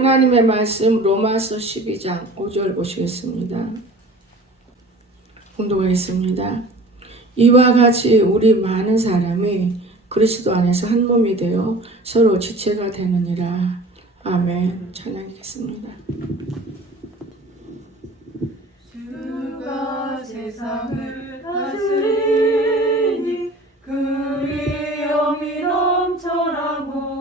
하나님의 말씀 로마서 12장 5절 보시겠습니다. 봉독하겠습니다. 이와 같이 우리 많은 사람이 그리스도 안에서 한 몸이 되어 서로 지체가 되느니라. 아멘. 찬양하겠습니다. 주가 세상을 다스리니 그의 영이 넘쳐나고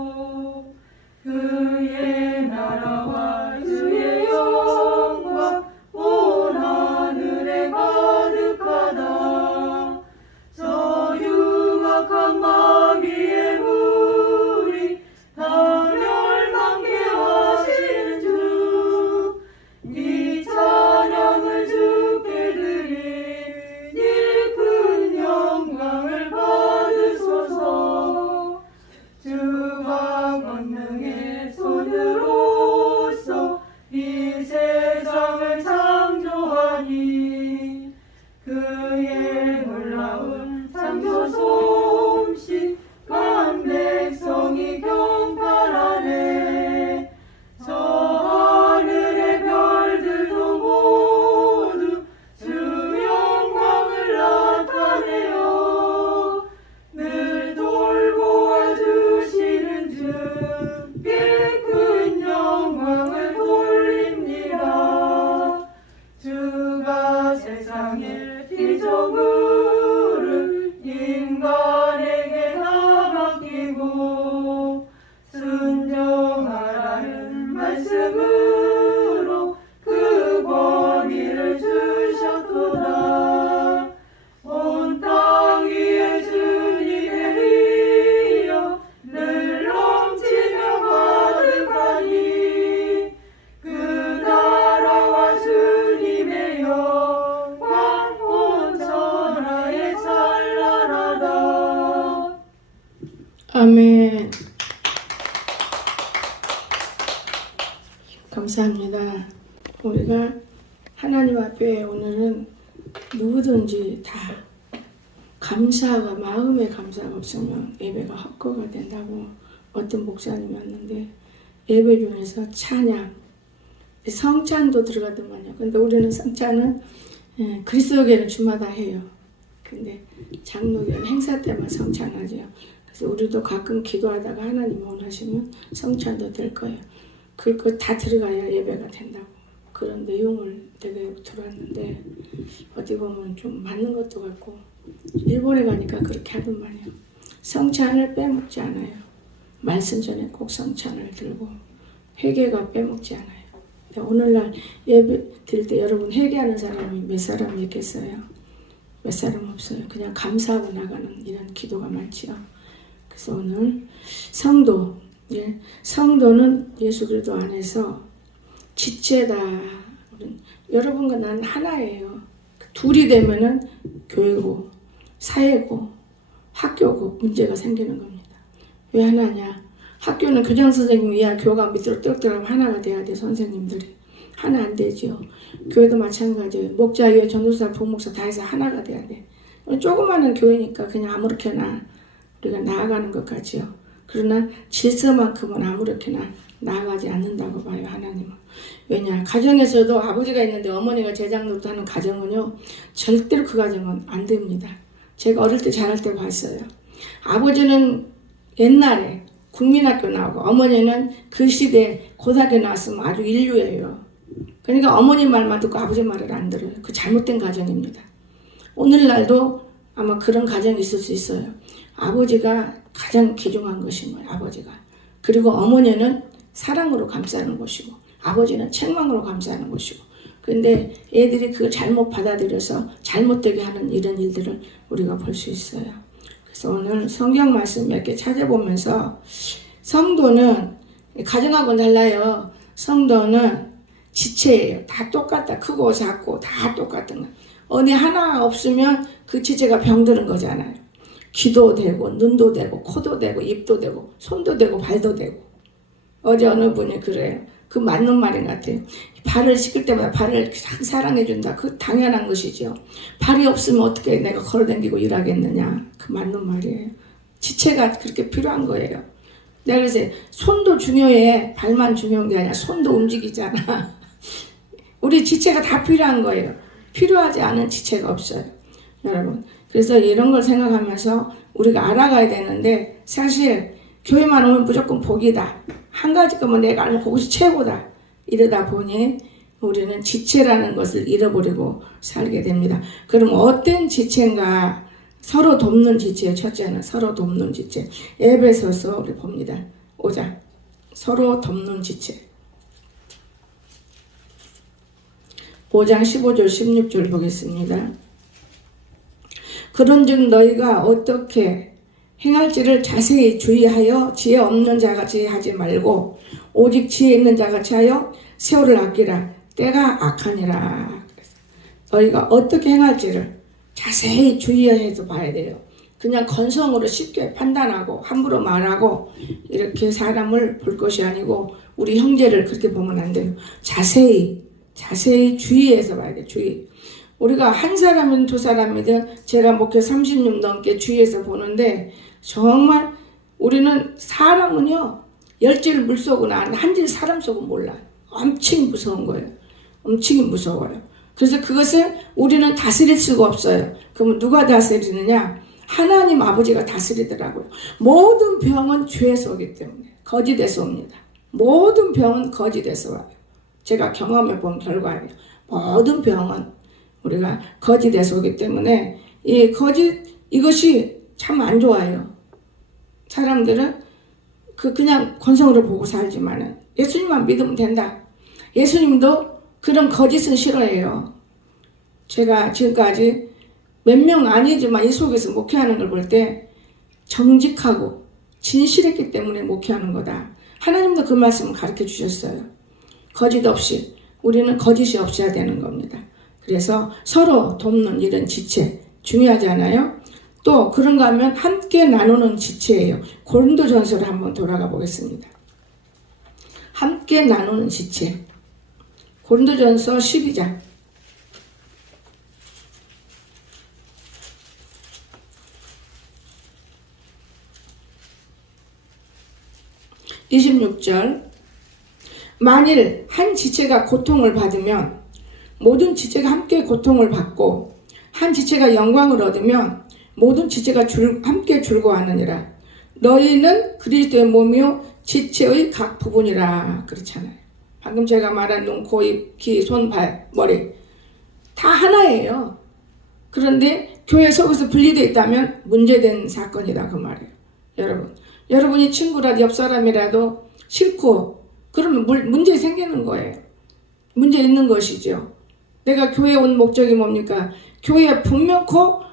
그의 나라와 주의 영광 온 하늘에 가득하다. 저 흉악한 마귀의 무리 다 멸망케 하시는 주, 네 찬양을 주께 드리니 큰 영광을 받으소서. 주가 권능의 손으로서 이 세상을 창조하니 그의 놀라운 창조 솜씨 간 백성이 경배하네. 저 하늘의 별들도 모두 주 영광을 나타내요. 늘 돌보아 주시는 주께 큰 영광을 돌립니다. 주가 세상의 피조물을 인간에게 다 맡기고 순종하라는 말씀으로 그 권위를 주셨도다. 온 땅 위에 주님의 위여 늘 넘치며 가득하니 그 나라와 주님의 영광 온 천하에 찬란하다. 아멘. 감사합니다. 우리가 하나님 앞에 오늘은 누구든지 다 감사가 마음의 감사가 없으면 예배가 헛거가 된다고 어떤 목사님이 왔는데, 예배 중에서 찬양, 성찬도 들어가더만요. 근데 우리는 성찬은 그리스도교는 주마다 해요. 근데 장로교는 행사 때만 성찬하죠. 그래서 우리도 가끔 기도하다가 하나님 원하시면 성찬도 될 거예요. 그거 다 들어가야 예배가 된다고. 그런 내용을 내가 들어왔는데 어디 보면 좀 맞는 것도 같고, 일본에 가니까 그렇게 하더만요. 성찬을 빼먹지 않아요. 말씀 전에 꼭 성찬을 들고, 회개가 빼먹지 않아요. 오늘날 예배 드릴 때 여러분 회개하는 사람이 몇 사람 있겠어요? 몇 사람 없어요. 그냥 감사하고 나가는 이런 기도가 많지요. 그래서 오늘 성도, 성도는 예수 그리스도 안에서 지체다. 여러분과 난 하나예요. 둘이 되면은 교회고 사회고 학교고 문제가 생기는 겁니다. 왜 하나냐? 학교는 교장 선생님이 이야 교가 밑으로 뚝뚝하면 하나가 돼야 돼. 선생님들이 하나 안 되죠. 교회도 마찬가지예요. 목자, 이외 전도사, 부목사 다 해서 하나가 돼야 돼. 조그마한 교회니까 그냥 아무렇게나 우리가 나아가는 것 같지요. 그러나 질서만큼은 아무렇게나 나아가지 않는다고 봐요, 하나님은. 왜냐? 가정에서도 아버지가 있는데 어머니가 제장 노릇하는 가정은요, 절대로 그 가정은 안 됩니다. 제가 어릴 때 자랄 때 봤어요. 아버지는 옛날에 국민학교 나오고 어머니는 그 시대에 고등학교 나왔으면 아주 인류예요. 그러니까 어머니 말만 듣고 아버지 말을 안 들어요. 그 잘못된 가정입니다. 오늘날도 아마 그런 가정이 있을 수 있어요. 아버지가 가장 귀중한 것인 거예요, 아버지가. 그리고 어머니는 사랑으로 감싸는 것이고, 아버지는 책망으로 감싸는 것이고. 그런데 애들이 그걸 잘못 받아들여서 잘못되게 하는 이런 일들을 우리가 볼 수 있어요. 그래서 오늘 성경 말씀 몇 개 찾아보면서, 성도는 가정하고 달라요. 성도는 지체예요. 다 똑같다. 크고 작고 다 똑같은 거. 어디 하나 없으면 그 지체가 병드는 거잖아요. 귀도 되고 눈도 되고 코도 되고 입도 되고 손도 되고 발도 되고. 어제 어느 분이 그래요. 그 맞는 말인 것 같아요. 발을 씻을 때마다 발을 사랑해준다. 그 당연한 것이죠. 발이 없으면 어떻게 내가 걸어다니고 일하겠느냐. 그 맞는 말이에요. 지체가 그렇게 필요한 거예요. 내가 그래서 손도 중요해. 발만 중요한 게 아니라 손도 움직이잖아. 우리 지체가 다 필요한 거예요. 필요하지 않은 지체가 없어요. 여러분. 그래서 이런 걸 생각하면서 우리가 알아가야 되는데 사실 교회만 오면 무조건 복이다. 한 가지 거면 내가 알면 그것이 최고다. 이러다 보니 우리는 지체라는 것을 잃어버리고 살게 됩니다. 그럼 어떤 지체인가? 서로 돕는 지체예요. 첫째는 서로 돕는 지체. 에베소서 우리 봅니다. 5장. 서로 돕는 지체. 5장 15절 16절 보겠습니다. 그런즉 너희가 어떻게 행할지를 자세히 주의하여 지혜 없는 자같이 하지 말고 오직 지혜 있는 자같이 하여 세월을 아끼라. 때가 악하니라. 너희가 어떻게 행할지를 자세히 주의해서 봐야 돼요. 그냥 건성으로 쉽게 판단하고 함부로 말하고 이렇게 사람을 볼 것이 아니고 우리 형제를 그렇게 보면 안 돼요. 자세히 주의해서 봐야 돼요. 주의. 우리가 한 사람이든 두 사람이든 제가 목회 30년 넘게 주의해서 보는데 정말 우리는 사람은요 열질 물속은 안 한질 사람 속은 몰라. 엄청 무서운 거예요. 엄청 무서워요. 그래서 그것을 우리는 다스릴 수가 없어요. 그러면 누가 다스리느냐? 하나님 아버지가 다스리더라고요. 모든 병은 죄에서 오기 때문에 거짓에서 옵니다. 모든 병은 거짓에서 와요. 제가 경험해 본 결과예요. 모든 병은 우리가 거짓에서 오기 때문에 이 거짓 이것이 참 안 좋아요. 사람들은 그냥 건성으로 보고 살지만은 예수님만 믿으면 된다. 예수님도 그런 거짓은 싫어해요. 제가 지금까지 몇 명 아니지만 이 속에서 목회하는 걸 볼 때 정직하고 진실했기 때문에 목회하는 거다. 하나님도 그 말씀을 가르쳐 주셨어요. 거짓 없이 우리는 거짓이 없어야 되는 겁니다. 그래서 서로 돕는 이런 지체 중요하잖아요. 또 그런가 하면 함께 나누는 지체예요. 고린도전서를 한번 돌아가 보겠습니다. 함께 나누는 지체. 고린도전서 12장 26절 만일 한 지체가 고통을 받으면 모든 지체가 함께 고통을 받고 한 지체가 영광을 얻으면 모든 지체가 함께 즐거워하느니라. 너희는 그리스도의 몸이요 지체의 각 부분이라. 그렇잖아요. 방금 제가 말한 눈, 코, 입, 귀, 손, 발, 머리 다 하나예요. 그런데 교회 속에서 분리되어 있다면 문제된 사건이다 그 말이에요. 여러분이 친구라도 옆 사람이라도 싫고 그러면 문제 생기는 거예요. 문제 있는 것이죠. 내가 교회에 온 목적이 뭡니까? 교회에 분명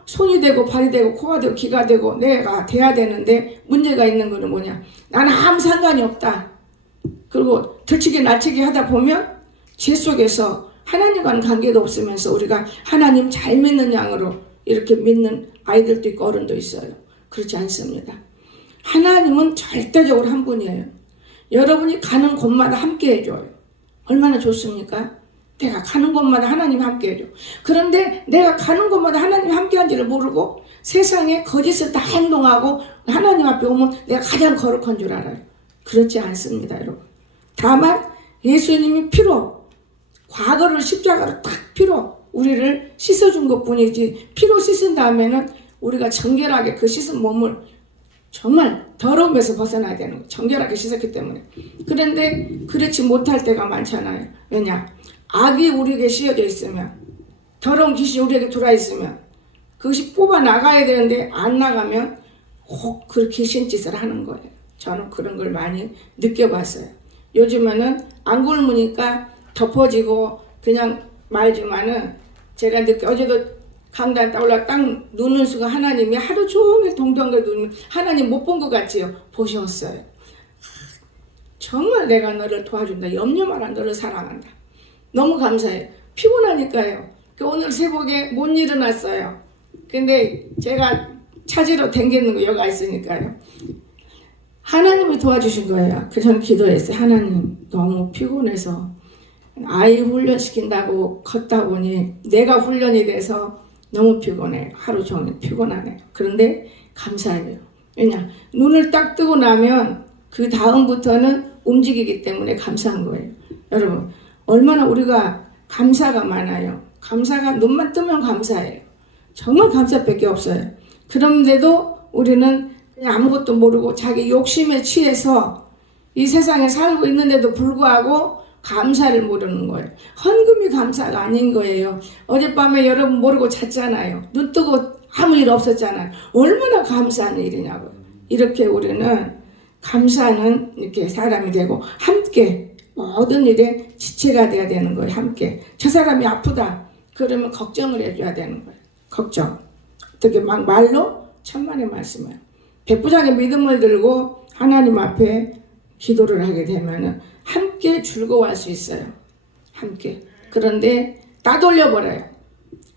손이 되고 발이 되고 코가 되고 귀가 되고 내가 돼야 되는데 문제가 있는 거는 뭐냐? 나는 아무 상관이 없다. 그리고 들치기 날치기 하다 보면 죄 속에서 하나님과는 관계도 없으면서 우리가 하나님 잘 믿는 양으로 이렇게 믿는 아이들도 있고 어른도 있어요. 그렇지 않습니다. 하나님은 절대적으로 한 분이에요. 여러분이 가는 곳마다 함께 해줘요. 얼마나 좋습니까? 내가 가는 곳마다 하나님 함께 해줘. 그런데 내가 가는 곳마다 하나님 함께 한지를 모르고 세상에 거짓을 다 행동하고 하나님 앞에 오면 내가 가장 거룩한 줄 알아요. 그렇지 않습니다, 여러분. 다만 예수님이 피로 과거를 십자가로 딱 피로 우리를 씻어준 것뿐이지 피로 씻은 다음에는 우리가 정결하게 그 씻은 몸을 정말 더러움에서 벗어나야 되는 거예요. 정결하게 씻었기 때문에. 그런데 그렇지 못할 때가 많잖아요. 왜냐? 악이 우리에게 씌어져 있으면 더러운 귀신이 우리에게 들어와 있으면 그것이 뽑아 나가야 되는데 안 나가면 혹 그 귀신 짓을 하는 거예요. 저는 그런 걸 많이 느껴봤어요. 요즘에는 안 굶으니까 덮어지고 그냥 말지만은 제가 어제도 강단 올라 딱 누는 수가 하나님이 하루 종일 동동하게 누는 하나님 못 본 것 같지요. 보셨어요. 정말 내가 너를 도와준다. 염려 마라. 너를 사랑한다. 너무 감사해요. 피곤하니까요. 오늘 새벽에 못 일어났어요. 근데 제가 찾으러 댕기는 거 여기가 있으니까요. 하나님이 도와주신 거예요. 그래서 저는 기도했어요. 하나님 너무 피곤해서 아이 훈련시킨다고 걷다 보니 내가 훈련이 돼서 너무 피곤해. 하루 종일 피곤하네. 그런데 감사해요. 왜냐? 눈을 딱 뜨고 나면 그 다음부터는 움직이기 때문에 감사한 거예요. 여러분, 얼마나 우리가 감사가 많아요. 감사가 눈만 뜨면 감사해요. 정말 감사밖에 없어요. 그런데도 우리는 그냥 아무것도 모르고 자기 욕심에 취해서 이 세상에 살고 있는데도 불구하고 감사를 모르는 거예요. 헌금이 감사가 아닌 거예요. 어젯밤에 여러분 모르고 잤잖아요. 눈 뜨고 아무 일 없었잖아요. 얼마나 감사한 일이냐고요. 이렇게 우리는 감사하는 이렇게 사람이 되고 함께 모든 일에 지체가 돼야 되는 거예요. 함께. 저 사람이 아프다. 그러면 걱정을 해줘야 되는 거예요. 걱정. 어떻게 막 말로 천만의 말씀을. 백부장의 믿음을 들고 하나님 앞에 기도를 하게 되면은 함께 즐거워할 수 있어요. 함께. 그런데 따돌려버려요.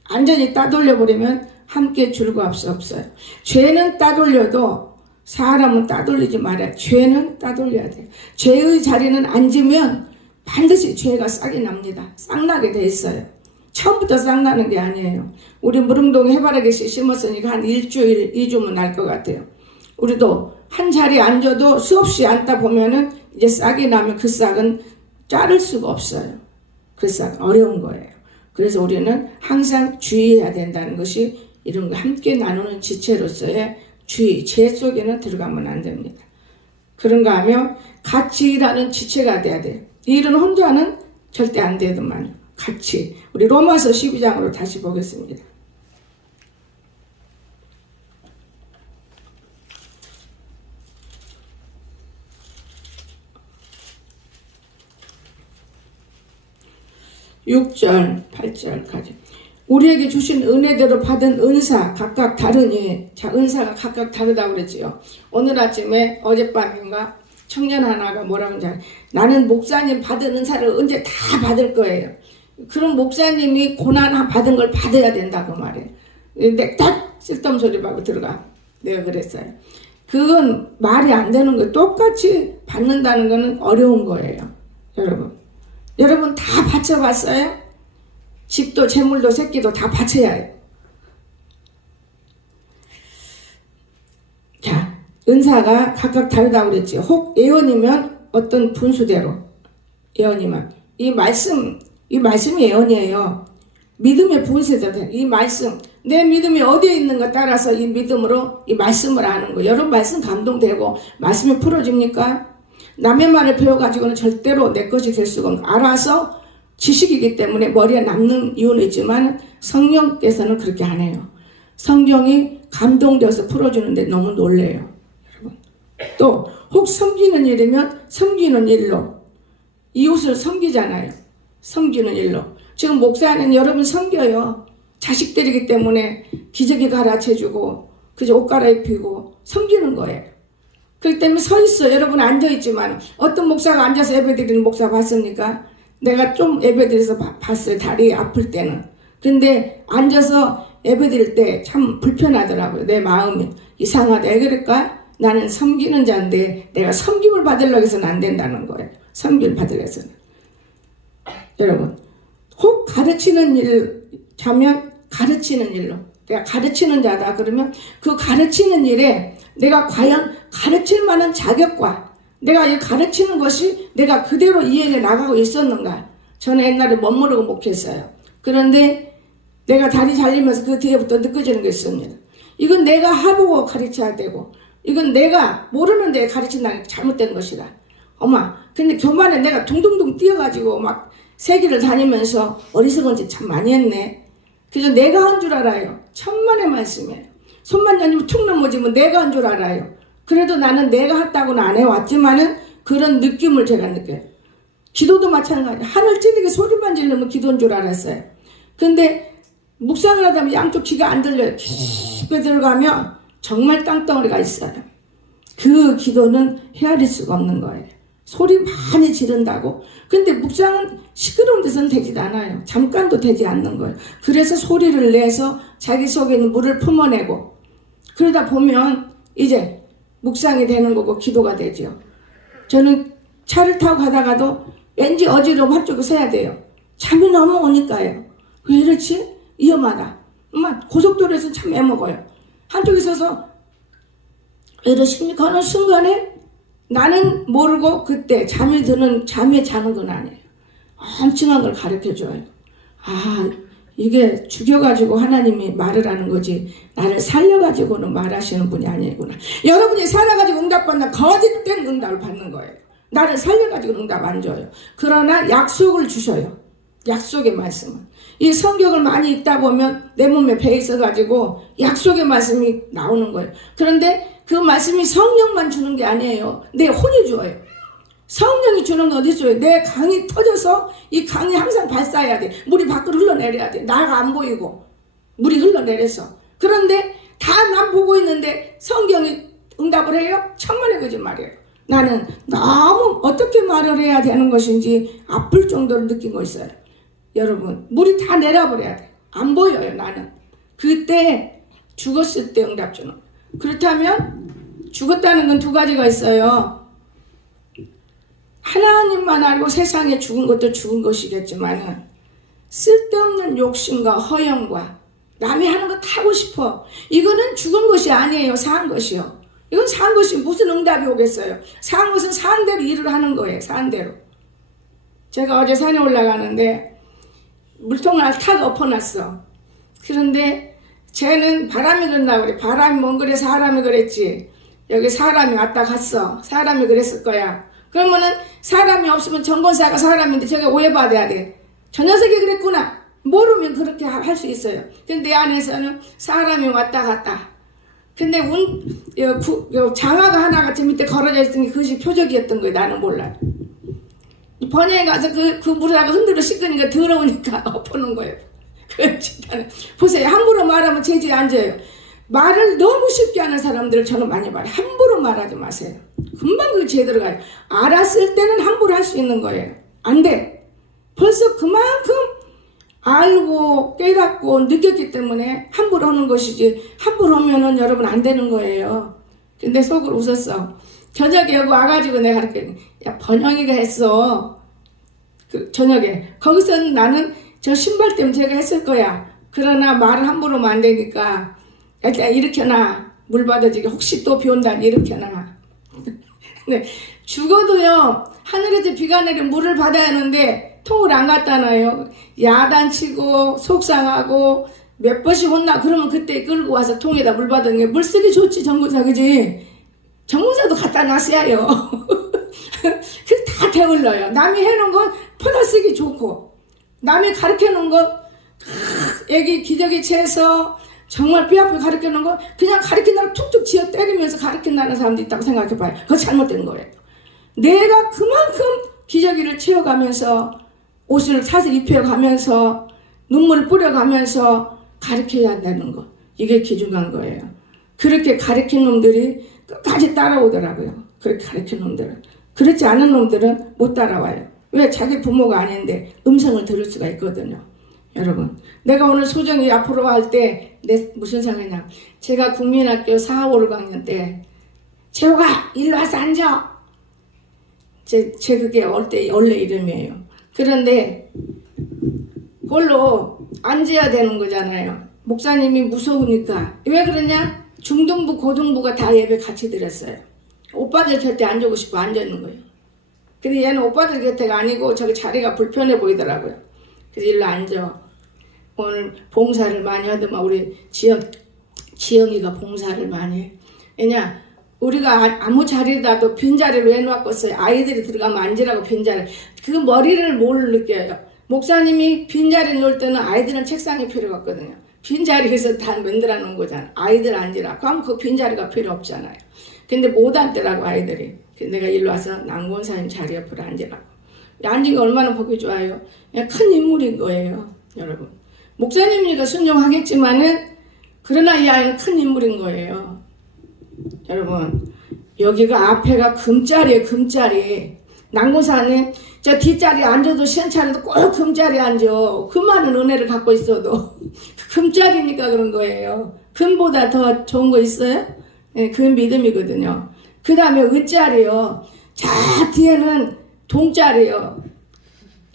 완전히 따돌려버리면 함께 즐거워할 수 없어요. 죄는 따돌려도 사람은 따돌리지 말아요. 죄는 따돌려야 돼요. 죄의 자리는 앉으면 반드시 죄가 싹이 납니다. 싹나게 돼 있어요. 처음부터 싹나는 게 아니에요. 우리 무릉동 해바라기 씨 심었으니까 한 일주일, 2주면 날 것 같아요. 우리도 한 자리에 앉아도 수없이 앉다 보면은 이제 싹이 나면 그 싹은 자를 수가 없어요. 그 싹 어려운 거예요. 그래서 우리는 항상 주의해야 된다는 것이 이런 거 함께 나누는 지체로서의 주의, 죄 속에는 들어가면 안 됩니다. 그런가 하면 같이 일하는 지체가 돼야 돼요. 일은 혼자는 절대 안 되더만 같이. 우리 로마서 12장으로 다시 보겠습니다. (6절) (8절까지) 우리에게 주신 은혜대로 받은 은사 각각 다르니, 자, 은사가 각각 다르다고 그랬지요. 오늘 아침에 어젯밤인가 청년 하나가 뭐라고 하는지, 나는 목사님 받은 은사를 언제 다 받을 거예요. 그럼 목사님이 고난 받은 걸 받아야 된다고 말해. 근데 딱 쓸데없는 소리 하고 들어가. 내가 그랬어요. 그건 말이 안 되는 거예요. 똑같이 받는다는 거는 어려운 거예요. 여러분 다 바쳐봤어요? 집도 재물도 새끼도 다 바쳐야 해요. 자, 은사가 각각 다르다고 그랬지. 혹 예언이면 어떤 분수대로 예언이면 이 말씀이 예언이에요. 믿음의 분수대로 이 말씀, 내 믿음이 어디에 있는가 따라서 이 믿음으로 이 말씀을 하는 거예요. 여러분 말씀 감동되고 말씀이 풀어집니까? 남의 말을 배워가지고는 절대로 내 것이 될 수가 없는, 알아서 지식이기 때문에 머리에 남는 이유는 있지만 성령께서는 그렇게 안 해요. 성경이 감동되어서 풀어주는데 너무 놀래요. 여러분. 또 혹 섬기는 일이면 섬기는 일로, 이웃을 섬기잖아요. 섬기는 일로. 지금 목사는 여러분 섬겨요. 자식들이기 때문에 기저귀 가르쳐주고 그저 옷 갈아입히고 섬기는 거예요. 그렇기 때문에 서 있어. 여러분 앉아있지만 어떤 목사가 앉아서 예배드리는 목사 봤습니까? 내가 좀 예배드려서 봤어요. 다리 아플 때는. 근데 앉아서 예배드릴 때 참 불편하더라고요. 내 마음이 이상하다. 왜 그럴까? 나는 섬기는 자인데 내가 섬김을 받으려고 해서는 안 된다는 거예요. 섬김을 받으려고 해서는. 여러분, 혹 가르치는 일 자면 가르치는 일로. 내가 가르치는 자다 그러면 그 가르치는 일에 내가 과연 가르칠 만한 자격과 내가 이 가르치는 것이 내가 그대로 이해해 나가고 있었는가. 저는 옛날에 멋모르고 목했어요. 그런데 내가 다리 잘리면서 그 뒤에부터 느껴지는 게 있습니다. 이건 내가 해보고 가르쳐야 되고, 이건 내가 모르는데 가르친다는 게 잘못된 것이다. 엄마, 근데 교만에 내가 둥둥둥 뛰어가지고 막 세계를 다니면서 어리석은 짓 참 많이 했네. 그래서 내가 한 줄 알아요. 천만의 말씀이에요. 손만 열리면 툭 넘어지면 내가 한 줄 알아요. 그래도 나는 내가 했다고는 안 해왔지만은 그런 느낌을 제가 느껴요. 기도도 마찬가지예요. 하늘 찌르게 소리만 지르면 기도인 줄 알았어요. 근데 묵상을 하다 보면 양쪽 귀가 안 들려요. 깊게 들어가면 정말 땅덩어리가 있어요. 그 기도는 헤아릴 수가 없는 거예요. 소리 많이 지른다고. 근데 묵상은 시끄러운 데서는 되지 않아요. 잠깐도 되지 않는 거예요. 그래서 소리를 내서 자기 속에 있는 물을 품어내고, 그러다 보면 이제 묵상이 되는 거고 기도가 되죠. 저는 차를 타고 가다가도 왠지 어지러움 한쪽에 서야 돼요. 잠이 너무 오니까요. 왜 이렇지? 위험하다. 엄마, 고속도로에서 참 애먹어요. 한쪽에 서서 왜 이러십니까? 하는 순간에 나는 모르고 그때 잠이 잠에 자는 건 아니에요. 엄청난 걸 가르쳐줘요. 아, 이게 죽여가지고 하나님이 말을 하는 거지 나를 살려가지고는 말하시는 분이 아니구나. 여러분이 살아가지고 응답받나 거짓된 응답을 받는 거예요. 나를 살려가지고 응답 안 줘요. 그러나 약속을 주셔요. 약속의 말씀은. 이 성경을 많이 읽다 보면 내 몸에 배 있어가지고 약속의 말씀이 나오는 거예요. 그런데 그 말씀이 성령만 주는 게 아니에요. 내 혼이 주어요. 성령이 주는 건 어디 줘요? 내 강이 터져서 이 강이 항상 발사해야 돼. 물이 밖으로 흘러내려야 돼. 나가 안 보이고 물이 흘러내려서. 그런데 다 난 보고 있는데 성경이 응답을 해요? 천만의 거짓말이에요. 나는 너무 어떻게 말을 해야 되는 것인지 아플 정도로 느낀 거 있어요. 여러분, 물이 다 내려버려야 돼. 안 보여요, 나는. 그때 죽었을 때 응답 주는. 그렇다면 죽었다는 건 두 가지가 있어요. 하나님만 알고 세상에 죽은 것도 죽은 것이겠지만 쓸데없는 욕심과 허영과 남이 하는 거 타고 싶어. 이거는 죽은 것이 아니에요. 산 것이요. 이건 산 것이 무슨 응답이 오겠어요. 산 것은 산 대로 일을 하는 거예요. 산 대로. 제가 어제 산에 올라가는데 물통을 탁 엎어놨어. 그런데 쟤는 바람이 그랬나 그래. 바람이 뭔 그래 사람이 그랬지. 여기 사람이 왔다 갔어. 사람이 그랬을 거야. 그러면은 사람이 없으면 정권사가 사람인데 저게 오해받아야 돼. 저 녀석이 그랬구나. 모르면 그렇게 할 수 있어요. 근데 내 안에서는 사람이 왔다 갔다. 근데 장화가 하나가 제 밑에 걸어져 있으니 그것이 표적이었던 거예요. 나는 몰라요. 번영에 가서 그 물에다가 흔들어 씻으니까 더러우니까 엎어놓은 거예요. 보세요. 함부로 말하면 제지에 앉아요. 말을 너무 쉽게 하는 사람들을 저는 많이 봐요. 함부로 말하지 마세요. 금방 그게 제대로 가요. 알았을 때는 함부로 할 수 있는 거예요. 안 돼. 벌써 그만큼 알고 깨닫고 느꼈기 때문에 함부로 하는 것이지 함부로 하면은 여러분 안 되는 거예요. 근데 속으로 웃었어. 저녁에 여기 와가지고 내가 이렇게 야 번영이가 했어. 그 저녁에 거기서는 나는 저 신발 때문에 제가 했을 거야. 그러나 말을 함부로 하면 안 되니까 일단 이렇게 놔. 물 받아지게 혹시 또 비 온다니 이렇게 놔. 네, 죽어도요 하늘에서 비가 내리면 물을 받아야 하는데 통을 안 갖다 놔요. 야단치고 속상하고 몇 번씩 혼나. 그러면 그때 끌고 와서 통에다 물 받는 게 물 쓰기 좋지 정군사 그지? 정군사도 갖다 놨어야요. 그 다 게을러요. 남이 해놓은 건 퍼다 쓰기 좋고 남이 가르쳐놓은 건 애기 기저귀 채서 정말 뼈아프게 가르쳐놓은 거 그냥 가르친다고 툭툭 지어 때리면서 가르친다는 사람도 있다고 생각해봐요. 그거 잘못된 거예요. 내가 그만큼 기저귀를 채워가면서 옷을 사서 입혀가면서 눈물을 뿌려가면서 가르쳐야 한다는 거. 이게 귀중한 거예요. 그렇게 가르친 놈들이 끝까지 따라오더라고요. 그렇게 가르친 놈들은. 그렇지 않은 놈들은 못 따라와요. 왜? 자기 부모가 아닌데 음성을 들을 수가 있거든요. 여러분, 내가 오늘 소정이 앞으로 할 때 내 무슨 상관이냐. 제가 국민학교 4, 5, 6학년 때 재호가 일로 와서 앉아. 제 그게 원래 이름이에요. 그런데 그걸로 앉아야 되는 거잖아요. 목사님이 무서우니까. 왜 그러냐? 중등부, 고등부가 다 예배 같이 드렸어요. 오빠들 곁에 앉고 싶어 앉아있는 거예요. 근데 얘는 오빠들 곁에가 아니고 저기 자리가 불편해 보이더라고요. 그래서 일로 앉아. 오늘 봉사를 많이 하더만 우리 지영이가 봉사를 많이 해. 왜냐? 우리가 아무 자리라도 빈자리로 해놓았겠어요. 아이들이 들어가면 앉으라고 빈자리. 그 머리를 뭘 느껴요. 목사님이 빈자리 놓을 때는 아이들은 책상이 필요가 없거든요. 빈자리에서 다 만들어 놓은 거잖아. 아이들 앉으라. 그럼 그 빈자리가 필요 없잖아요. 근데 못 앉더라고 아이들이. 그래서 내가 일로 와서 남권사님 자리 옆으로 앉으라고. 앉은 게 얼마나 보기 좋아요. 그냥 큰 인물인 거예요. 여러분. 목사님이니까 순종하겠지만은 그러나 이 아이는 큰 인물인 거예요. 여러분 여기가 앞에가 금자리에요. 금자리. 남고사는 저 뒷자리에 앉아도 시원찮아도 꼭 금자리에 앉아. 그 많은 은혜를 갖고 있어도 금자리니까 그런 거예요. 금보다 더 좋은 거 있어요? 네, 그 믿음이거든요. 그 다음에 은자리요. 자 뒤에는 동자리요.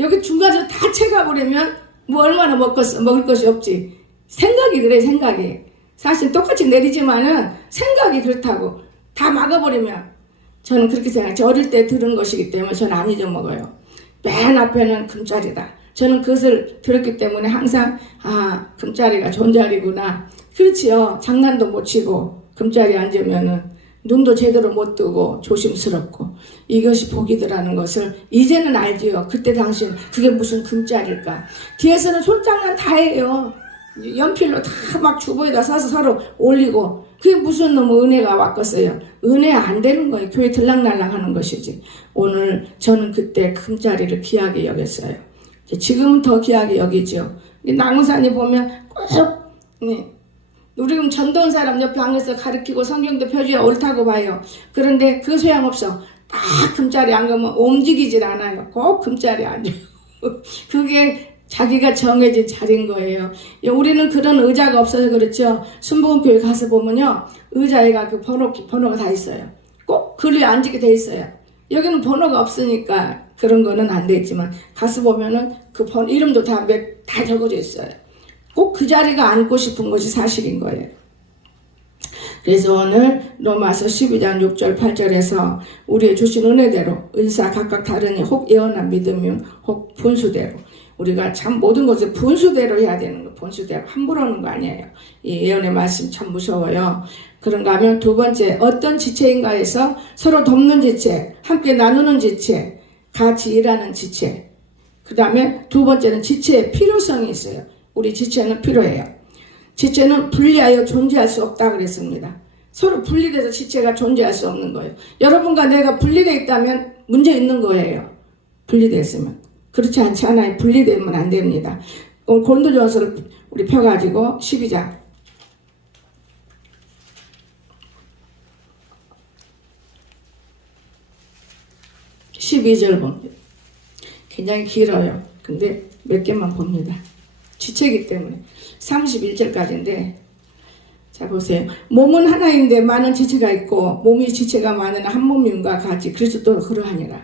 여기 중간에서 다 채가버리면 뭐 얼마나 먹을 것이 없지. 생각이 그래 생각이. 사실 똑같이 내리지만은 생각이 그렇다고. 다 막아버리면 저는 그렇게 생각해요. 저 어릴 때 들은 것이기 때문에 저는 안 잊어먹어요. 맨 앞에는 금자리다. 저는 그것을 들었기 때문에 항상 금자리가 존자리구나. 그렇지요. 장난도 못 치고 금자리에 앉으면은 눈도 제대로 못 뜨고 조심스럽고 이것이 복이더라는 것을 이제는 알지요. 그때 당시엔 그게 무슨 금자리일까. 뒤에서는 손장난 다 해요. 연필로 다 막 주보에다 써서 서로 올리고 그게 무슨 놈의 은혜가 왔겠어요. 은혜 안 되는 거예요. 교회 들락날락 하는 것이지. 오늘 저는 그때 금자리를 귀하게 여겼어요. 지금은 더 귀하게 여기죠. 나무산이 보면 꼭 우리 그럼 전도한 사람 옆에 앉아서 가르치고 성경도 펴줘야 옳다고 봐요. 그런데 그 소용없어. 딱 금자리 안 가면 움직이질 않아요. 꼭 금자리 앉아요. 그게 자기가 정해진 자리인 거예요. 우리는 그런 의자가 없어서 그렇죠. 순복음교회 가서 보면요. 의자에가 그 번호가 다 있어요. 꼭 글을 앉게 돼 있어요. 여기는 번호가 없으니까 그런 거는 안 돼 있지만 가서 보면은 그 번호 이름도 다 적어져 있어요. 꼭 그 자리가 앉고 싶은 것이 사실인 거예요. 그래서 오늘 로마서 12장 6절 8절에서 우리의 주신 은혜대로 은사 각각 다르니 혹 예언한 믿음이면 혹 분수대로 우리가 참 모든 것을 분수대로 해야 되는 거. 분수대로 함부로 하는 거 아니에요. 이 예언의 말씀 참 무서워요. 그런가 하면 두 번째 어떤 지체인가에서 서로 돕는 지체, 함께 나누는 지체, 같이 일하는 지체. 그 다음에 두 번째는 지체의 필요성이 있어요. 우리 지체는 필요해요. 지체는 분리하여 존재할 수 없다 그랬습니다. 서로 분리돼서 지체가 존재할 수 없는 거예요. 여러분과 내가 분리되어 있다면 문제 있는 거예요. 분리되어 있으면. 그렇지 않지 않아요. 분리되면 안 됩니다. 오늘 고린도전서를 우리 펴가지고 12장 12절 봅니다. 굉장히 길어요. 근데 몇 개만 봅니다. 지체이기 때문에 31절까지인데 자 보세요. 몸은 하나인데 많은 지체가 있고 몸이 지체가 많으나 한 몸임과 같이 그리스도로 그러하니라.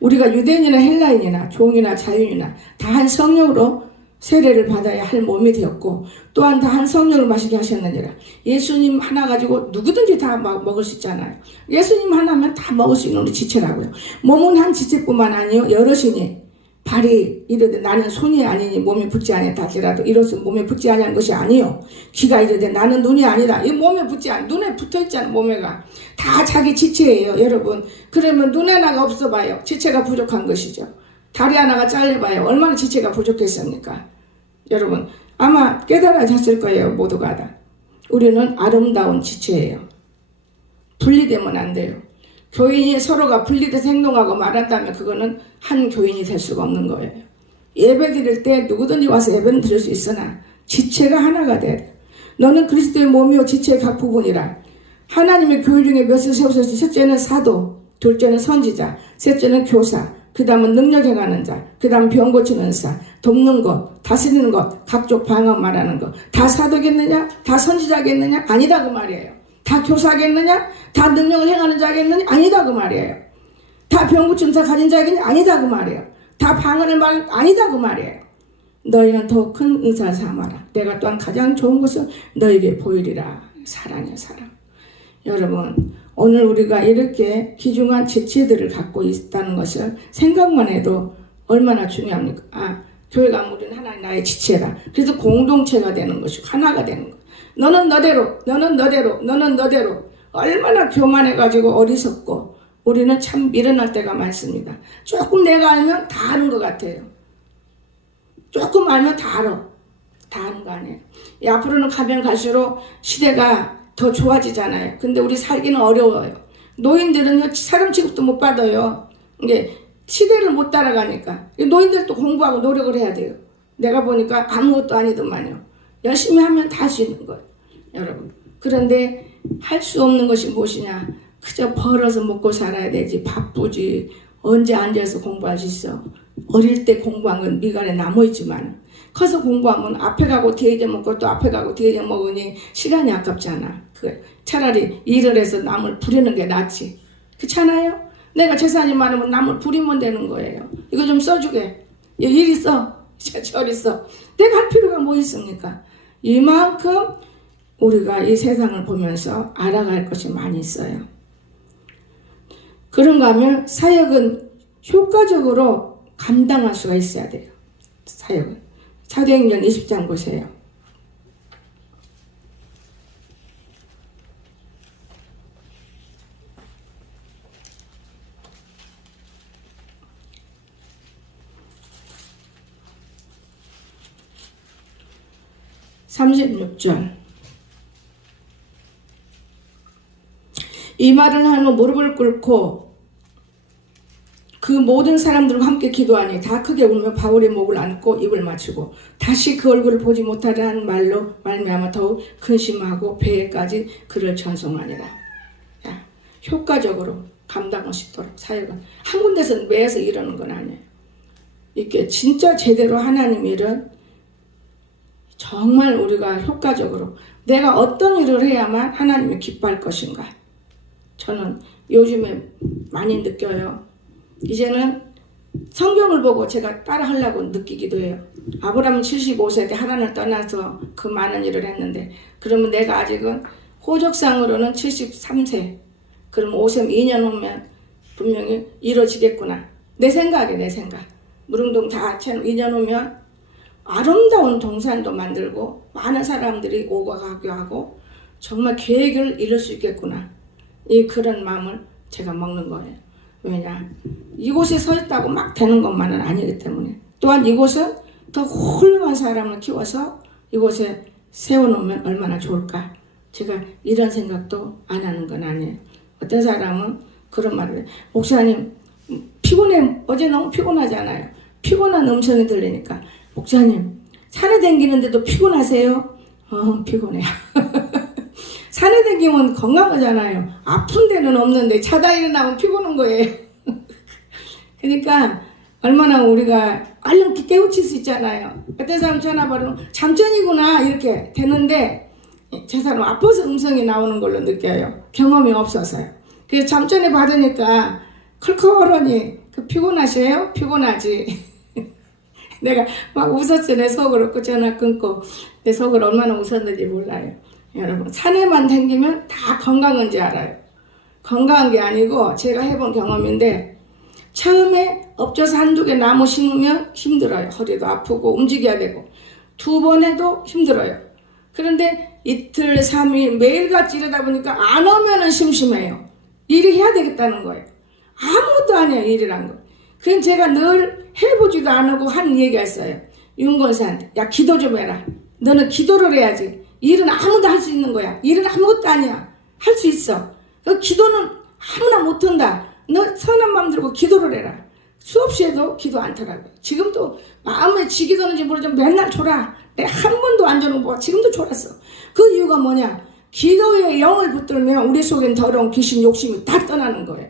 우리가 유대인이나 헬라인이나 종이나 자유인이나 다 한 성령으로 세례를 받아야 할 몸이 되었고 또한 다 한 성령을 마시게 하셨느니라. 예수님 하나 가지고 누구든지 다 먹을 수 있잖아요. 예수님 하나면 다 먹을 수 있는 우리 지체라고요. 몸은 한 지체뿐만 아니요 여럿이니 발이 이르되 나는 손이 아니니 몸에 붙지 아니하다 할지라도 이것은 몸에 붙지 아니한 것이 아니요 귀가 이르되 나는 눈이 아니라 이 몸에 붙지 않 눈에 붙어있잖아. 몸에가 다 자기 지체예요. 여러분 그러면 눈 하나가 없어 봐요. 지체가 부족한 것이죠. 다리 하나가 잘려봐요. 얼마나 지체가 부족했습니까? 여러분 아마 깨달아졌을 거예요. 모두가 다. 우리는 아름다운 지체예요. 분리되면 안 돼요. 교인이 서로가 분리돼서 행동하고 말한다면 그거는 한 교인이 될 수가 없는 거예요. 예배 드릴 때 누구든지 와서 예배는 드릴 수 있으나 지체가 하나가 돼야 돼. 너는 그리스도의 몸이요 지체의 각 부분이라. 하나님의 교회 중에 몇을 세우셨지. 첫째는 사도, 둘째는 선지자, 셋째는 교사, 그 다음은 능력 행하는 자, 그 다음 병 고치는 사, 돕는 것, 다스리는 것, 각종 방언 말하는 것. 다 사도겠느냐? 다 선지자겠느냐? 아니다 그 말이에요. 다 교사겠느냐? 다 능력을 행하는 자겠느냐? 아니다 그 말이에요. 다 병 고치는 자 가진 자겠느냐? 아니다 그 말이에요. 다 방언을 말 아니다 그 말이에요. 너희는 더 큰 은사를 삼아라. 내가 또한 가장 좋은 것을 너에게 보이리라. 사랑이야 사랑. 여러분 오늘 우리가 이렇게 귀중한 지체들을 갖고 있다는 것을 생각만 해도 얼마나 중요합니까? 교회가 우리는 하나님 나의 지체다. 그래서 공동체가 되는 것이고 하나가 되는 것. 너는 너대로, 너는 너대로, 너는 너대로. 얼마나 교만해가지고 어리석고 우리는 참 미련할 때가 많습니다. 조금 내가 알면 다 아는 것 같아요. 조금 알면 다 알아. 다 아는 거 아니에요. 앞으로는 가면 갈수록 시대가 더 좋아지잖아요. 근데 우리 살기는 어려워요. 노인들은 사람 취급도 못 받아요. 이게 시대를 못 따라가니까. 노인들도 공부하고 노력을 해야 돼요. 내가 보니까 아무것도 아니더만요. 열심히 하면 다 할 수 있는 거예요. 여러분. 그런데 할 수 없는 것이 무엇이냐. 그저 벌어서 먹고 살아야 되지. 바쁘지. 언제 앉아서 공부할 수 있어. 어릴 때 공부한 건 미간에 남아있지만 커서 공부하면 앞에 가고 뒤에 잊어먹고 또 앞에 가고 뒤에 잊어먹으니 시간이 아깝잖아. 차라리 일을 해서 남을 부리는 게 낫지. 그렇잖아요? 내가 재산이 많으면 남을 부리면 되는 거예요. 이거 좀 써주게. 일 있어. 저리 써. 내가 할 필요가 뭐 있습니까? 이만큼 우리가 이 세상을 보면서 알아갈 것이 많이 있어요. 그런가 하면 사역은 효과적으로 감당할 수가 있어야 돼요. 사역은. 사도행전 20장 보세요. (36절) 이 말을 한 후 무릎을 꿇고 그 모든 사람들과 함께 기도하니 다 크게 울며 바울의 목을 안고 입을 맞추고 다시 그 얼굴을 보지 못하라는 말로 말미암아 더욱 근심하고 배에까지 그를 전송하니라. 자, 효과적으로 감당할 수 있도록 사역은 한 군데서 매여서 이러는 건 아니에요. 이렇게 진짜 제대로 하나님 일은 정말 우리가 효과적으로 내가 어떤 일을 해야만 하나님이 기뻐할 것인가. 저는 요즘에 많이 느껴요. 이제는 성경을 보고 제가 따라 하려고 느끼기도 해요. 아브라함은 75세 때 하나님을 떠나서 그 많은 일을 했는데 그러면 내가 아직은 호적상으로는 73세 그럼 2년 후면 분명히 이루어지겠구나. 내 생각에 내 생각. 무릉동 다 2년 후면 아름다운 동산도 만들고 많은 사람들이 오고 가고 하고 정말 계획을 이룰 수 있겠구나. 그런 마음을 제가 먹는 거예요. 왜냐? 이곳에 서 있다고 막 되는 것만은 아니기 때문에. 또한 이곳은 더 훌륭한 사람을 키워서 이곳에 세워놓으면 얼마나 좋을까. 제가 이런 생각도 안 하는 건 아니에요. 어떤 사람은 그런 말을 해요. 목사님 피곤해. 어제 너무 피곤하잖아요. 피곤한 음성이 들리니까 목사님 산에 댕기는데도 피곤하세요? 피곤해요. 산에 댕기면 건강하잖아요. 아픈 데는 없는데 자다 일어나면 피곤한 거예요. 그러니까 얼마나 우리가 얼른 깨우칠 수 있잖아요. 어떤 사람 전화 받으면 잠전이구나 이렇게 되는데 저 사람 아파서 음성이 나오는 걸로 느껴요. 경험이 없어서요. 그래서 잠전에 받으니까 컬컬하니 피곤하세요? 피곤하지. 내가 막 웃었어요. 내 속으로 그 전화 끊고 내 속으로 얼마나 웃었는지 몰라요. 여러분 산에만 댕기면 다 건강한 줄 알아요. 건강한 게 아니고 제가 해본 경험인데 처음에 엎쳐서 한두 개 나무 심으면 힘들어요. 허리도 아프고 움직여야 되고 2번 해도 힘들어요. 그런데 이틀 3일 매일같이 이러다 보니까 안 오면은 심심해요. 일을 해야 되겠다는 거예요. 아무것도 아니에요. 일이란 거. 그건 제가 늘 해보지도 않고 한 얘기가 있어요. 윤건사한테 야 기도 좀 해라. 너는 기도를 해야지. 일은 아무도 할 수 있는 거야. 일은 아무것도 아니야. 할 수 있어. 그 기도는 아무나 못한다. 너 선한 마음 들고 기도를 해라. 수없이 해도 기도 않더라고요. 지금도 마음에 지기도는지 모르지만 맨날 졸아. 내가 한 번도 안 졸은 거 지금도 졸았어. 그 이유가 뭐냐. 기도에 영을 붙들면 우리 속엔 더러운 귀신 욕심이 다 떠나는 거예요.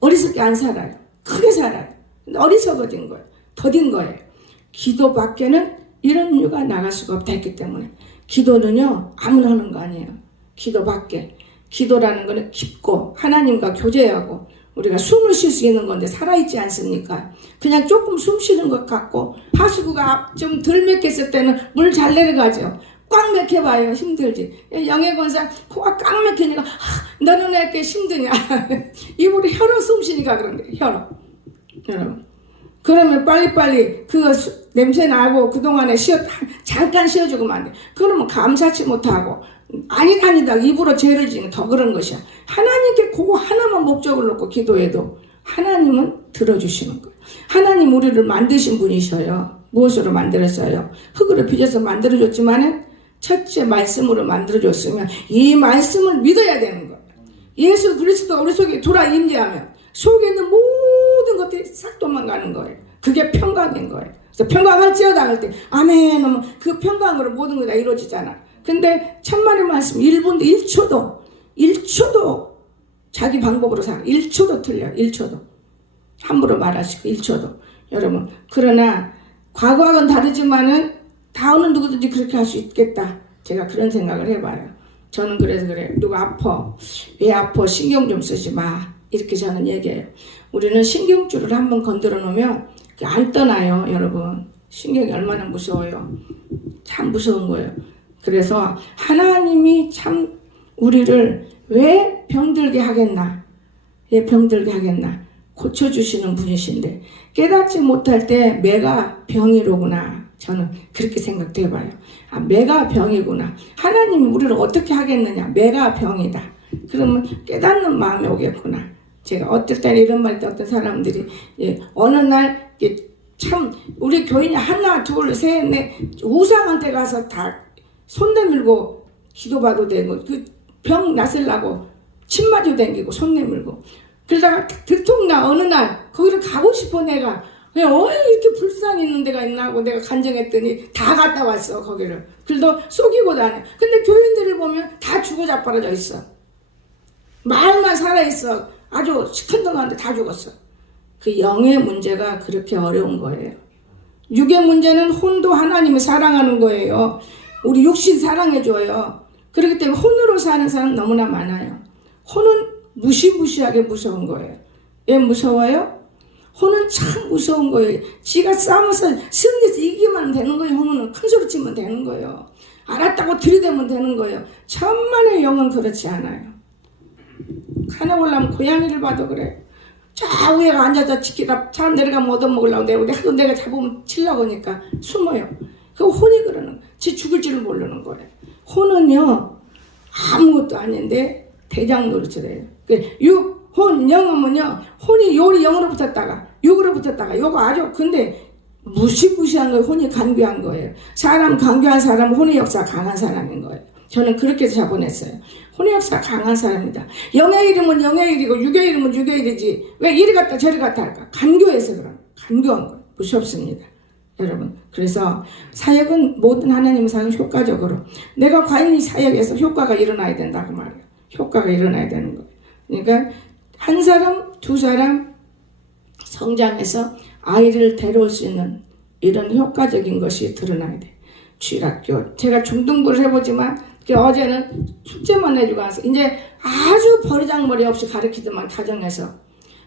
어리석게 안 살아요. 크게 살아요. 어리석어진 거예요. 더딘 거예요. 기도 밖에는 이런 이유가 나갈 수가 없다 했기 때문에 기도는요 아무나 하는 거 아니에요. 기도 밖에. 기도라는 거는 깊고 하나님과 교제하고 우리가 숨을 쉴 수 있는 건데 살아있지 않습니까? 그냥 조금 숨 쉬는 것 같고 하수구가 좀 덜 맥혔을 때는 물 잘 내려가죠. 꽉 맥혀봐요. 힘들지. 영예권사 코가 꽉 맥히니까 너는 왜 이렇게 힘드냐. 입으로 혀로 숨 쉬니까 그런 거예요. 혀로. 여러분. 그러면 빨리빨리 그 냄새 나고 그동안에 잠깐 쉬어주고만 안 돼. 그러면 감사치 못하고 아니다 입으로 죄를 지는 더 그런 것이야. 하나님께 그거 하나만 목적을 놓고 기도해도 하나님은 들어주시는 거예요. 하나님 우리를 만드신 분이셔요. 무엇으로 만들었어요? 흙으로 빚어서 만들어줬지만 첫째 말씀으로 만들어줬으면 이 말씀을 믿어야 되는 거예요. 예수 그리스도가 우리 속에 들어와 임재하면 속에 있는 모든 것들이 싹 도망가는 거예요. 그게 평강인 거예요. 그래서 평강할지어다 할 때 아멘 하면 그 평강으로 모든 게 다 이루어지잖아. 근데 천만의 말씀 1분도 1초도 자기 방법으로 살아. 1초도 틀려. 1초도. 함부로 말하시고 1초도. 여러분 그러나 과거하고는 다르지만은 다음은 누구든지 그렇게 할 수 있겠다. 제가 그런 생각을 해봐요. 저는 그래서 그래요. 누가 아파. 왜 아파. 신경 좀 쓰지 마. 이렇게 저는 얘기해요. 우리는 신경줄을 한번 건드려 놓으면 안 떠나요. 여러분. 신경이 얼마나 무서워요. 참 무서운 거예요. 그래서 하나님이 참 우리를 왜 병들게 하겠나. 병들게 하겠나? 고쳐주시는 분이신데 깨닫지 못할 때 매가 병이로구나. 저는 그렇게 생각도 해봐요. 아, 매가 병이구나. 하나님이 우리를 어떻게 하겠느냐? 매가 병이다. 그러면 깨닫는 마음이 오겠구나. 제가 어떨 때는 이런 말이 때 어떤 사람들이 어느 날 참 우리 교인이 하나 둘 셋 넷 우상한테 가서 다 손 내밀고 기도봐도 되고 그 병 낫으려고 침 맞아 댕기고 손 내밀고 그러다가 들통나 어느 날 거기를 가고 싶어 내가 이렇게 불상 있는 데가 있나 하고 내가 간증했더니 다 갔다 왔어 거기를. 그래도 속이고 다녀. 근데 교인들을 보면 다 죽어 자빠라져 있어. 말만 살아있어. 아주 시큰둥한데 다 죽었어. 그 영의 문제가 그렇게 어려운 거예요. 육의 문제는 혼도 하나님을 사랑하는 거예요. 우리 육신 사랑해줘요. 그렇기 때문에 혼으로 사는 사람 너무나 많아요. 혼은 무시무시하게 무서운 거예요. 왜 무서워요? 혼은 참 무서운 거예요. 지가 싸움에서 승리해서 이기면 되는 거예요. 혼은 큰 소리 치면 되는 거예요. 알았다고 들이대면 되는 거예요. 천만의 영은 그렇지 않아요. 산에 올라면 고양이를 봐도 그래. 저 위에 앉아서 지키다 차 내려가면 얻어먹으려고 내가 잡으면 치려고 하니까 숨어요. 그 혼이 그러는 거예요. 지 죽을 줄을 모르는 거예요. 혼은요 아무것도 아닌데 대장 노릇을 해요. 육, 혼, 영은요 혼이 요리 영으로 붙었다가 육으로 붙었다가 요거 아주 근데 무시무시한 거예요. 혼이 간교한 거예요. 사람 간교한 사람은 혼의 역사 강한 사람인 거예요. 저는 그렇게 자본했어요. 혼의 역사 강한 사람이다. 영의 이름은 영의 일이고 육의 이름은 육의 일이지 왜 이리 갔다 저리 갔다 할까? 간교해서 그런 간교한 거예요. 무섭습니다. 여러분 그래서 사역은 모든 하나님의 사역은 효과적으로 내가 과연 이 사역에서 효과가 일어나야 된다고 말해요. 효과가 일어나야 되는 거예요. 그러니까 한 사람 두 사람 성장해서 아이를 데려올 수 있는 이런 효과적인 것이 드러나야 돼요. 주일학교 제가 중등부를 해보지만 어제는 숙제만 해주고 와서 이제 아주 버리장머리 없이 가르치더만 가정에서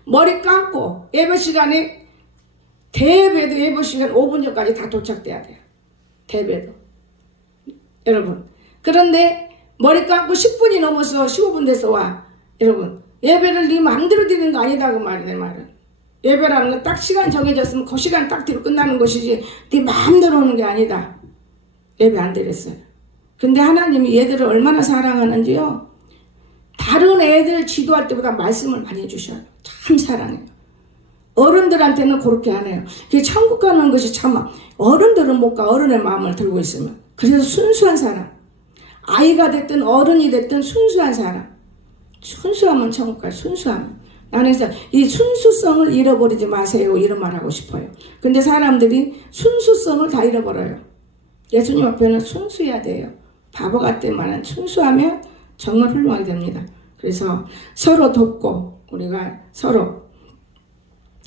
머리 감고 예배 시간에 대배도 예배 시간 5분 전까지 다 도착돼야 돼요. 대배도 여러분 그런데 머리 감고 10분이 넘어서 15분 돼서 와. 여러분 예배를 네 마음대로 드리는 거 아니다 그 말이야. 내 말은 예배라는 건 딱 시간 정해졌으면 그 시간 딱 뒤로 끝나는 것이지 네 마음대로 오는 게 아니다. 예배 안 드렸어요. 근데 하나님이 얘들을 얼마나 사랑하는지요. 다른 애들 지도할 때보다 말씀을 많이 해주셔요. 참 사랑해요. 어른들한테는 그렇게 안 해요. 천국 가는 것이 참 어른들은 못 가. 어른의 마음을 들고 있으면. 그래서 순수한 사람. 아이가 됐든 어른이 됐든 순수한 사람. 순수하면 천국 가요. 순수하면. 나는 그래서 이 순수성을 잃어버리지 마세요. 이런 말 하고 싶어요. 근데 사람들이 순수성을 다 잃어버려요. 예수님 앞에는 순수해야 돼요. 바보 같을만한 순수하면 정말 훌륭하게 됩니다. 그래서 서로 돕고 우리가 서로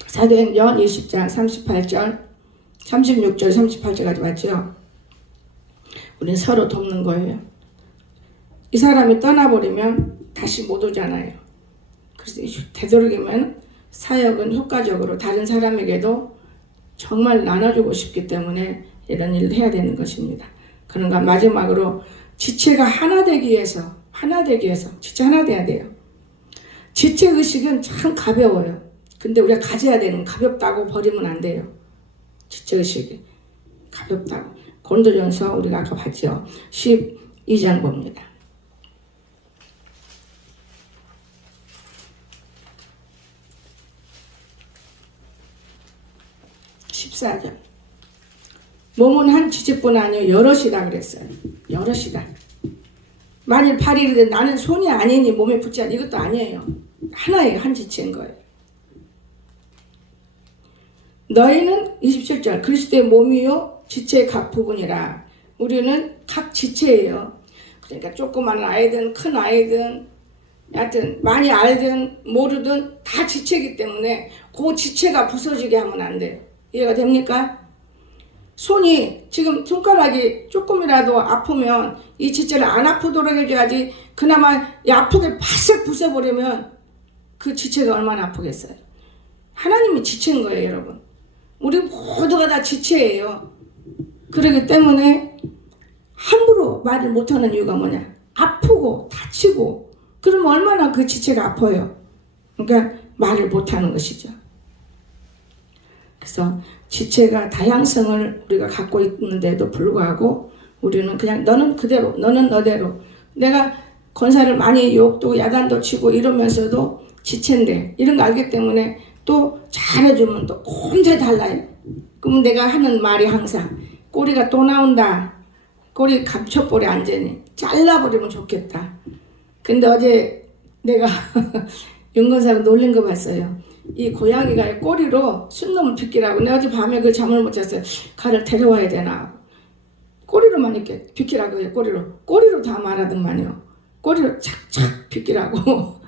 사도행전 20장 38절 36절 38절까지 맞죠? 우리는 서로 돕는 거예요. 이 사람이 떠나버리면 다시 못 오잖아요. 그래서 되도록이면 사역은 효과적으로 다른 사람에게도 정말 나눠주고 싶기 때문에 이런 일을 해야 되는 것입니다. 그런가 마지막으로 지체가 하나 되기 위해서 지체 하나 돼야 돼요. 지체의식은 참 가벼워요. 근데 우리가 가져야 되는 가볍다고 버리면 안 돼요. 지체의식이 가볍다고. 고린도전서 우리가 아까 봤죠. 12장 봅니다. 14절. 몸은 한 지체뿐 아니요 여럿이다 그랬어요. 여럿이다. 만일 팔이 이르되 나는 손이 아니니 몸에 붙지 않니 이것도 아니에요. 하나예요. 한 지체인 거예요. 너희는 27절 그리스도의 몸이요 지체의 각 부분이라. 우리는 각 지체예요. 그러니까 조그마한 아이든 큰 아이든 여하튼 많이 알든 모르든 다 지체이기 때문에 그 지체가 부서지게 하면 안 돼요. 이해가 됩니까? 손이 지금 손가락이 조금이라도 아프면 이 지체를 안 아프도록 해줘야지. 그나마 아프게 바싹 부숴버리면 그 지체가 얼마나 아프겠어요. 하나님이 지체인 거예요. 여러분 우리 모두가 다 지체예요. 그렇기 때문에 함부로 말을 못하는 이유가 뭐냐. 아프고 다치고 그러면 얼마나 그 지체가 아파요. 그러니까 말을 못하는 것이죠. 그래서 지체가 다양성을 우리가 갖고 있는데도 불구하고 우리는 그냥 너는 그대로, 너는 너대로. 내가 권사를 많이 욕도 야단도 치고 이러면서도 지체인데 이런 거 알기 때문에 또 잘해주면 또 혼자 달라요. 그럼 내가 하는 말이 항상 꼬리가 또 나온다. 꼬리 감춰버려 완전히. 잘라버리면 좋겠다. 근데 어제 내가 윤건사가 놀린 거 봤어요. 이 고양이가 꼬리로 순놈을 비키라고. 내가 어제 밤에 그 잠을 못 잤어요. 가를 데려와야 되나. 꼬리로만 이렇게 비키라고 해요. 꼬리로 다 말하더만요. 꼬리로 착착 비키라고.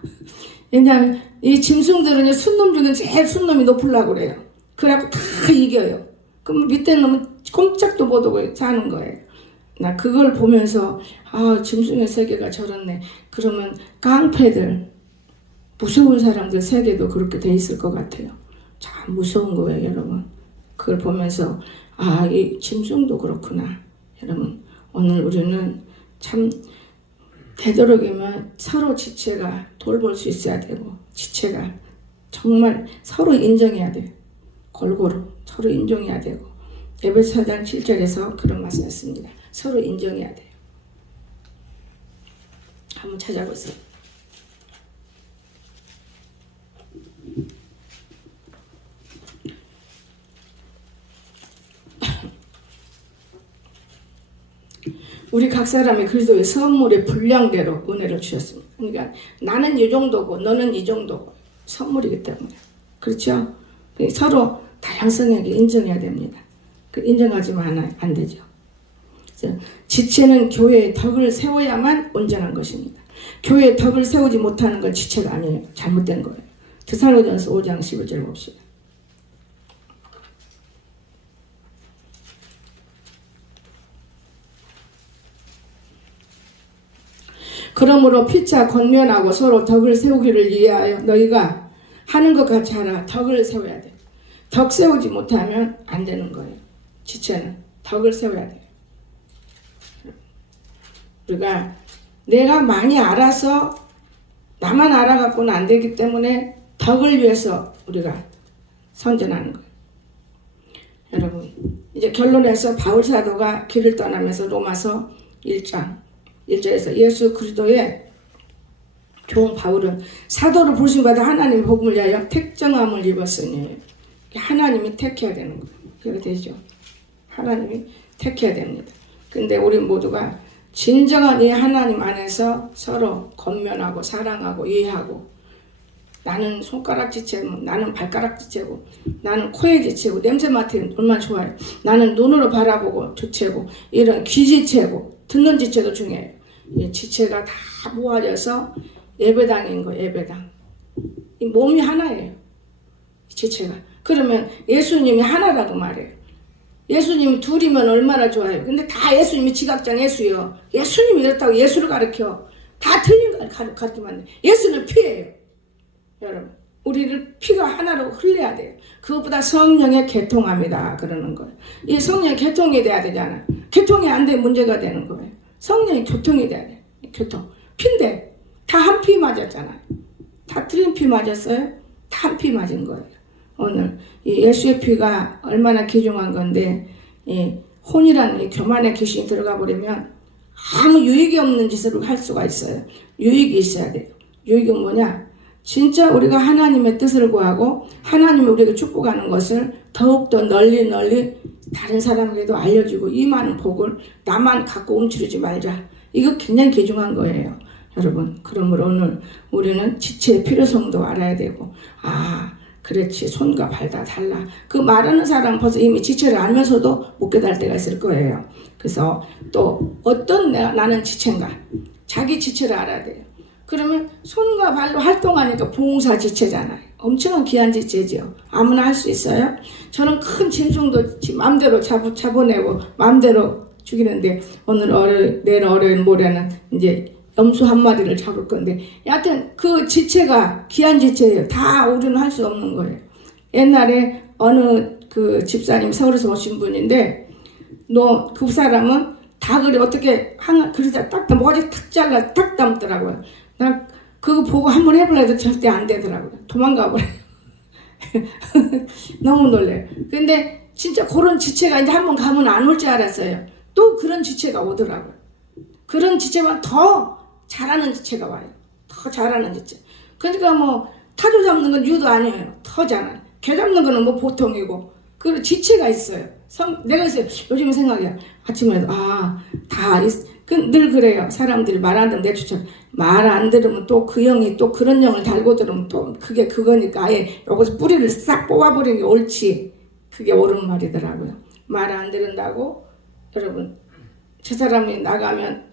왜냐하면 이 짐승들은 순놈 중에 제일 순놈이 높으려고 그래요. 그래갖고 다 이겨요. 그럼 밑에 놈은 꼼짝도 못하고 사는 거예요. 나 그걸 보면서 아, 짐승의 세계가 저렇네. 그러면 깡패들, 무서운 사람들 세계도 그렇게 돼 있을 것 같아요. 참 무서운 거예요, 여러분. 그걸 보면서 아, 이 짐승도 그렇구나. 여러분, 오늘 우리는 참 되도록이면 서로 지체가 돌볼 수 있어야 되고, 지체가 정말 서로 인정해야 돼요. 골고루 서로 인정해야 되고, 에베소 4장 7절에서 그런 말씀했습니다. 서로 인정해야 돼요. 한번 찾아보세요. 우리 각 사람이 그리스도의 선물의 분량대로 은혜를 주셨습니다. 그러니까 나는 이 정도고 너는 이 정도고 선물이기 때문에. 그렇죠? 서로 다양성에게 인정해야 됩니다. 인정하지만 안 되죠. 지체는 교회의 덕을 세워야만 온전한 것입니다. 교회의 덕을 세우지 못하는 건 지체가 아니에요. 잘못된 거예요. 데살로니가전서 5장 11절 봅시다. 그러므로 피차 권면하고 서로 덕을 세우기를 위하여 너희가 하는 것 같이 하라. 덕을 세워야 돼. 덕 세우지 못하면 안 되는 거예요. 지체는 덕을 세워야 돼요. 우리가 내가 많이 알아서 나만 알아갖고는 안 되기 때문에 덕을 위해서 우리가 선전하는 거예요. 여러분, 이제 결론에서 바울 사도가 길을 떠나면서 로마서 1장 1절에서 예수 그리스도의 종 바울은 사도를 부르심받아 하나님의 복음을 위하여 택정함을 입었으니 하나님이 택해야 되는 거예요. 그렇게 되죠. 하나님이 택해야 됩니다. 근데 우리 모두가 진정한 이 하나님 안에서 서로 권면하고 사랑하고 이해하고, 나는 손가락 지체고 나는 발가락 지체고 나는 코에 지체고 냄새 맡으면 얼마나 좋아요. 나는 눈으로 바라보고 지체고 이런 귀 지체고 듣는 지체도 중요해요. 이 지체가 다 모아져서 예배당인 거예요. 예배당. 이 몸이 하나예요. 지체가. 그러면 예수님이 하나라고 말해요. 예수님이 둘이면 얼마나 좋아요. 근데 다 예수님이 지각장 예수요. 예수님이 이렇다고 예수를 가르쳐. 다 틀린 걸 가르치면 안 돼. 예수는 피예요. 여러분, 우리를 피가 하나로 흘려야 돼요. 그것보다 성령의 개통합니다. 그러는 거예요. 이 성령의 개통이 돼야 되잖아. 개통이 안 되면 문제가 되는 거예요. 성령의 교통이 돼야 돼. 교통. 피인데 다 한 피 맞았잖아요. 다 틀린 피 맞았어요? 다 한 피 맞은 거예요. 오늘 이 예수의 피가 얼마나 귀중한 건데, 이 혼이라는 이 교만의 귀신이 들어가 버리면 아무 유익이 없는 짓을 할 수가 있어요. 유익이 있어야 돼요. 유익은 뭐냐? 진짜 우리가 하나님의 뜻을 구하고 하나님이 우리에게 축복하는 것을 더욱더 널리 다른 사람에게도 알려주고, 이 많은 복을 나만 갖고 움츠리지 말자. 이거 굉장히 귀중한 거예요. 여러분, 그러므로 오늘 우리는 지체의 필요성도 알아야 되고, 아, 그렇지, 손과 발 다 달라. 그 말하는 사람은 벌써 이미 지체를 알면서도 못 깨달을 때가 있을 거예요. 그래서 또 어떤 나는 지체인가, 자기 지체를 알아야 돼요. 그러면 손과 발로 활동하니까 봉사 지체잖아요. 엄청난 귀한 지체죠. 아무나 할 수 있어요? 저는 큰 짐승도 마음대로 잡아내고 마음대로 죽이는데, 오늘 내일 모레는 이제 염소 한 마리를 잡을 건데, 여하튼 그 지체가 귀한 지체예요. 다 우리는 할 수 없는 거예요. 옛날에 어느 그 집사님 서울에서 오신 분인데, 그 사람은 닭을 어떻게 그릇에 딱 모가지 탁 잘라 탁 담더라고요. 나 그거 보고 한번 해보려 해도 절대 안 되더라고요. 도망가 버려요. 너무 놀래요. 근데 진짜 그런 지체가 이제 한번 가면 안 올 줄 알았어요. 또 그런 지체가 오더라고요. 그런 지체만 더 잘하는 지체가 와요. 더 잘하는 지체. 그러니까 뭐 타조 잡는 건 유도 아니에요. 더 잘하는. 개 잡는 거는 뭐 보통이고. 그 지체가 있어요. 내가 있어요. 요즘 생각이야. 아침에도 늘 그래요. 사람들이 말 안 들으면 내추처럼 말 안 들으면 또 그 영이 또 그런 영을 달고 들으면 또 그게 그거니까 아예 여기서 뿌리를 싹 뽑아버리는 게 옳지. 그게 옳은 말이더라고요. 말 안 들은다고 여러분 저 사람이 나가면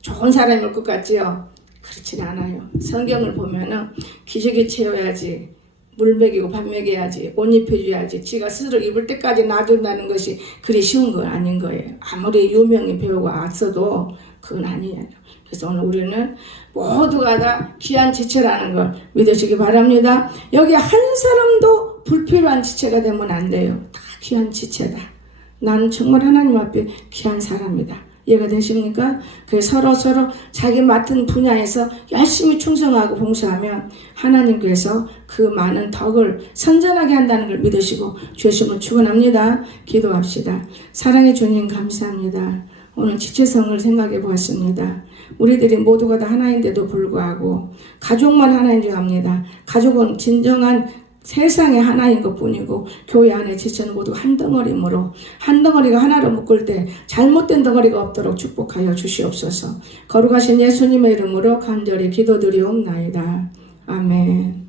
좋은 사람일 것 같지요? 그렇진 않아요. 성경을 보면은 기저귀 채워야지, 물 먹이고 밥 먹여야지, 옷 입혀줘야지, 지가 스스로 입을 때까지 놔둔다는 것이 그리 쉬운 건 아닌 거예요. 아무리 유명히 배우고 왔어도 그건 아니에요. 그래서 오늘 우리는 모두가 다 귀한 지체라는 걸 믿으시기 바랍니다. 여기 한 사람도 불필요한 지체가 되면 안 돼요. 다 귀한 지체다. 나는 정말 하나님 앞에 귀한 사람이다. 이해가 되십니까? 그래서 서로 자기 맡은 분야에서 열심히 충성하고 봉사하면 하나님께서 그 많은 덕을 선전하게 한다는 걸 믿으시고 주님을 축원합니다. 기도합시다. 사랑의 주님 감사합니다. 오늘 지체성을 생각해 보았습니다. 우리들이 모두가 다 하나인데도 불구하고 가족만 하나인 줄 압니다. 가족은 진정한 세상에 하나인 것 뿐이고 교회 안에 지체는 모두 한 덩어리므로 한 덩어리가 하나로 묶을 때 잘못된 덩어리가 없도록 축복하여 주시옵소서. 거룩하신 예수님의 이름으로 간절히 기도드리옵나이다. 아멘.